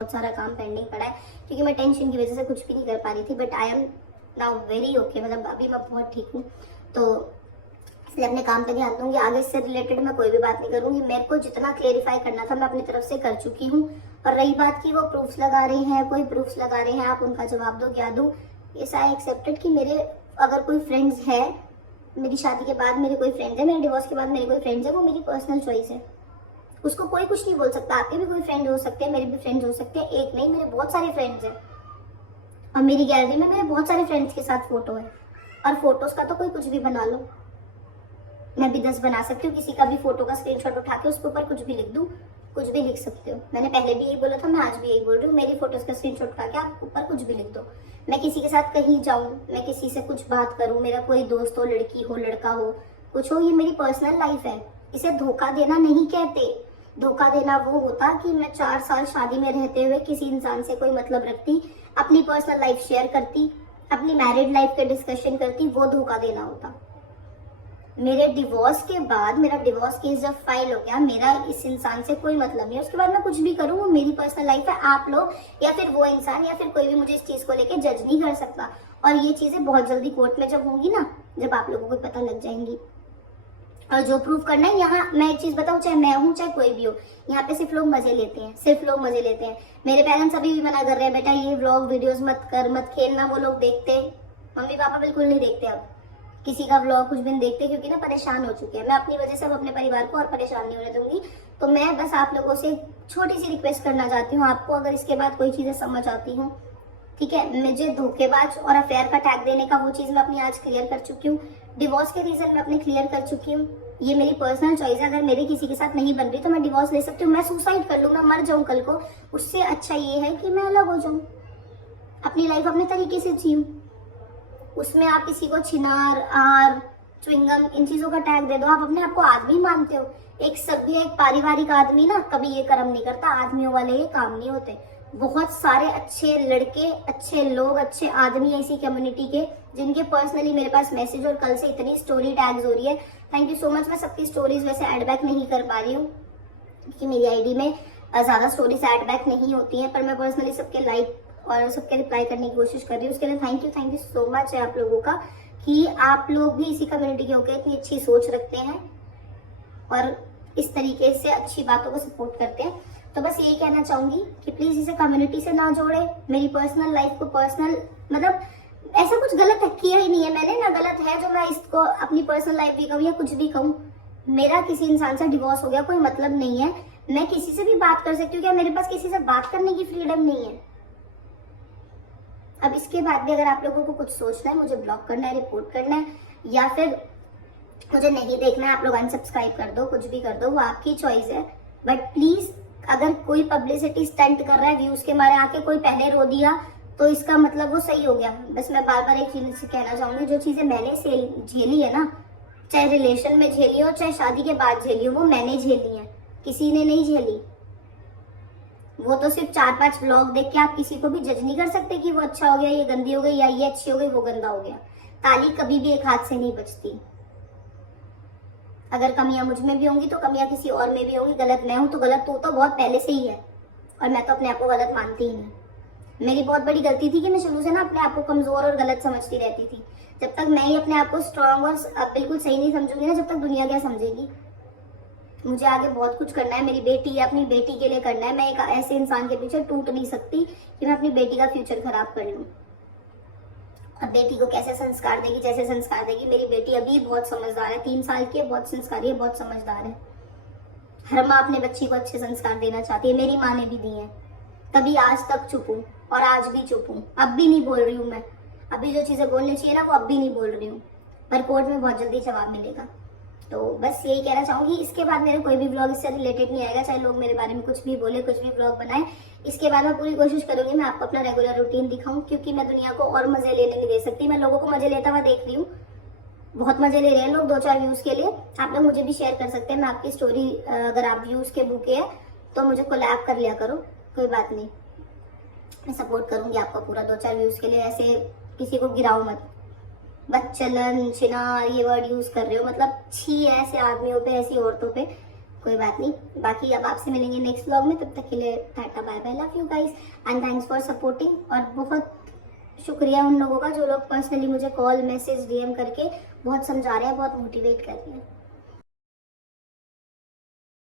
बहुत सारा काम पेंडिंग पड़ा है क्योंकि मैं टेंशन की वजह से कुछ भी नहीं कर पा रही थी, but I am now very okay, मतलब अभी मैं बहुत ठीक हूँ। तो इसलिए अपने काम पे ध्यान दूंगी। आगे इससे रिलेटेड मैं कोई भी बात नहीं करूंगी। मेरे को जितना क्लेरिफाई करना था मैं अपनी तरफ से कर चुकी हूँ। और रही बात की वो प्रूफ्स लगा रहे हैं, कोई प्रूफ्स लगा रहे हैं, आप उनका जवाब दो, क्या दो। इस आई एक्सेप्टेड कि मेरे अगर कोई फ्रेंड्स है, मेरी शादी के बाद मेरे कोई फ्रेंड्स है, मेरे डिवोर्स के बाद मेरे कोई फ्रेंड्स है, वो मेरी पर्सनल चॉइस है, उसको कोई कुछ नहीं बोल सकता। आपके भी कोई फ्रेंड हो सकते हैं, मेरे भी फ्रेंड्स हो सकते हैं, एक नहीं मेरे बहुत सारे फ्रेंड्स हैं और मेरी गैलरी में मेरे बहुत सारे फ्रेंड्स के साथ फोटो है। और फोटोज का तो कोई कुछ भी बना लो, मैं भी 10 बना सकती हूँ। किसी का भी फोटो का स्क्रीनशॉट उठा के उसके ऊपर कुछ भी लिख दूँ, कुछ भी लिख सकते हो। मैंने पहले भी यही बोला था, मैं आज भी यही बोल रही हूँ, मेरी फोटोज का स्क्रीनशॉट उठा के आप ऊपर कुछ भी लिख दो। मैं किसी के साथ कहीं जाऊँ, मैं किसी से कुछ बात करूँ, मेरा कोई दोस्त हो, लड़की हो, लड़का हो, कुछ हो, ये मेरी पर्सनल लाइफ है। इसे धोखा देना नहीं कहते। धोखा देना वो होता कि मैं 4 साल शादी में रहते हुए किसी इंसान से कोई मतलब रखती, अपनी पर्सनल लाइफ शेयर करती, अपनी मैरिड लाइफ के डिस्कशन करती, वो धोखा देना होता। मेरे डिवोर्स के बाद मेरा डिवोर्स केस जब फाइल हो गया, मेरा इस इंसान से कोई मतलब नहीं है। उसके बाद मैं कुछ भी करूँ, वो मेरी पर्सनल लाइफ है। आप लोग या फिर वो इंसान या फिर कोई भी मुझे इस चीज को लेके जज नहीं कर सकता। और ये चीजें बहुत जल्दी कोर्ट में जब होंगी ना, जब आप लोगों को पता लग जाएंगी। और जो प्रूफ करना है, यहाँ मैं एक चीज बताऊँ, चाहे मैं हूँ चाहे कोई भी हो, यहाँ पे सिर्फ लोग मजे लेते हैं, सिर्फ लोग मजे लेते हैं। मेरे पेरेंट्स अभी भी मना कर रहे हैं, बेटा ये व्लॉग वीडियोस मत कर, मत खेलना। वो लोग देखते, मम्मी पापा बिल्कुल नहीं देखते अब किसी का व्लॉग, कुछ भी नहीं देखते, क्योंकि ना परेशान हो चुके हैं। मैं अपनी वजह से अब अपने परिवार को और परेशान नहीं होने दूंगी। तो मैं बस आप लोगों से छोटी सी रिक्वेस्ट करना चाहती हूँ, आपको अगर इसके बाद कोई चीजें समझ आती हूँ, ठीक है। मुझे धोखेबाज और अफेयर का टैग देने का वो चीज मैं अपनी आज क्लियर कर चुकी हूँ। डिवोर्स के रीजन मैं अपने क्लियर कर चुकी हूँ। ये मेरी पर्सनल चॉइस है। अगर मेरे किसी के साथ नहीं बन रही तो मैं डिवोर्स ले सकती हूँ, मैं सुसाइड कर लूँ, मैं मर जाऊँ कल को। उससे अच्छा ये है कि मैं अलग हो जाऊँ, अपनी लाइफ अपने तरीके से जीऊँ। उसमें आप किसी को छिनार, आर, च्युइंगम, इन चीजों का टैग दे दो। आप अपने आप को आदमी मानते हो, एक सभ्य, एक पारिवारिक आदमी ना कभी ये कर्म नहीं करता। आदमियों वाले ये काम नहीं होते। बहुत सारे अच्छे लड़के, अच्छे लोग, अच्छे आदमी ऐसी कम्युनिटी के, जिनके पर्सनली मेरे पास मैसेज और कल से इतनी स्टोरी टैग्स हो रही है। Thank you so much. मैं सबकी स्टोरीज वैसे ऐड बैक नहीं कर पा रही हूँ क्योंकि मेरी आईडी में ज्यादा स्टोरीज ऐड बैक नहीं होती हैं, पर मैं पर्सनली सबके लाइक और सबके रिप्लाई करने की कोशिश कर रही हूँ। उसके लिए थैंक यू सो मच है आप लोगों का कि आप लोग भी इसी कम्युनिटी के होकर इतनी अच्छी सोच रखते हैं और इस तरीके से अच्छी बातों को सपोर्ट करते हैं। तो बस यही कहना चाहूंगी कि प्लीज इसे कम्युनिटी से ना जोड़े। मेरी पर्सनल लाइफ को पर्सनल, मतलब ऐसा कुछ गलत किया ही नहीं है मैंने, ना गलत है जो मैं इसको अपनी पर्सनल लाइफ भी कहूँ या कुछ भी कहूँ। मेरा किसी इंसान से डिवोर्स हो गया, कोई मतलब नहीं है। मैं किसी से भी बात कर सकती हूँ, क्या मेरे पास किसी से बात करने की फ्रीडम नहीं है? अब इसके बाद भी अगर आप लोगों को कुछ सोचना है, मुझे ब्लॉक करना है, रिपोर्ट करना है, या फिर मुझे नहीं देखना है, आप लोग अनसब्सक्राइब कर दो, कुछ भी कर दो, वो आपकी चॉइस है। बट प्लीज अगर कोई पब्लिसिटी स्टंट कर रहा है, व्यूज के मारे आके कोई पहले रो दिया, तो इसका मतलब वो सही हो गया। बस मैं बार बार एक चीज से कहना चाहूंगी, जो चीजें मैंने झेली है ना, चाहे रिलेशन में झेली हो, चाहे शादी के बाद झेली हो, वो मैंने झेली है, किसी ने नहीं झेली। वो तो सिर्फ 4-5 व्लॉग देख के आप किसी को भी जज नहीं कर सकते कि वो अच्छा हो गया, ये गंदी हो गई, या ये अच्छी हो गई, वो गंदा हो गया। ताली कभी भी एक हाथ से नहीं बजती। अगर कमियां मुझ में भी होंगी तो कमियां किसी और में भी होंगी। गलत मैं हूं तो गलत तो बहुत पहले से ही है, और मैं तो अपने आप को गलत मानती ही नहीं। मेरी बहुत बड़ी गलती थी कि मैं शुरू से ना अपने आप को कमजोर और गलत समझती रहती थी। जब तक मैं ही अपने आप को स्ट्रांग और बिल्कुल सही नहीं समझूंगी ना, जब तक दुनिया क्या समझेगी। मुझे आगे बहुत कुछ करना है, मेरी बेटी है, अपनी बेटी के लिए करना है। मैं एक ऐसे इंसान के पीछे टूट नहीं सकती कि मैं अपनी बेटी का फ्यूचर खराब कर लूं। और बेटी को कैसे संस्कार देगी, जैसे संस्कार देगी। मेरी बेटी अभी बहुत समझदार है, 3 साल की है, बहुत संस्कारी है, बहुत समझदार है। हर माँ अपने बच्ची को अच्छे संस्कार देना चाहती है, मेरी माँ ने भी दिए हैं। तभी आज तक चुप हूँ और आज भी चुप हूँ। अब भी नहीं बोल रही हूँ मैं, अभी जो चीजें बोलनी चाहिए ना वो अब भी नहीं बोल रही हूँ, पर कोर्ट में बहुत जल्दी जवाब मिलेगा। तो बस यही कहना चाहूंगी। इसके बाद मेरा कोई भी व्लॉग इससे रिलेटेड नहीं आएगा, चाहे लोग मेरे बारे में कुछ भी बोले, कुछ भी व्लॉग बनाए। इसके बाद मैं पूरी कोशिश करूंगी मैं आपको अपना रेगुलर रूटीन दिखाऊं, क्योंकि मैं दुनिया को और मजे लेने नहीं दे सकती। मैं लोगों को मजे लेता हुआ देख रही हूँ, बहुत मजे ले रहे हैं लोग 2-4 व्यूज के लिए। आप लोग मुझे भी शेयर कर सकते हैं। मैं आपकी स्टोरी, अगर आप व्यूज के भूखे हैं तो मुझे कोलैब कर लिया करो, कोई बात नहीं, मैं सपोर्ट करूंगी आपको पूरा 2-4 व्यूज के लिए। ऐसे किसी को गिराओ मत। बच्चलन, चिनार, ये वर्ड यूज कर रहे हो, मतलब छी है ऐसे आदमियों पे, ऐसी औरतों पे कोई बात नहीं। बाकी अब आपसे मिलेंगे नेक्स्ट व्लॉग में, तब तक के लिए tata bye bye, love you guys and thanks for supporting. और बहुत शुक्रिया उन लोगों का जो लोग पर्सनली मुझे कॉल मैसेज DM करके बहुत समझा रहे हैं, बहुत मोटिवेट कर रहे हैं।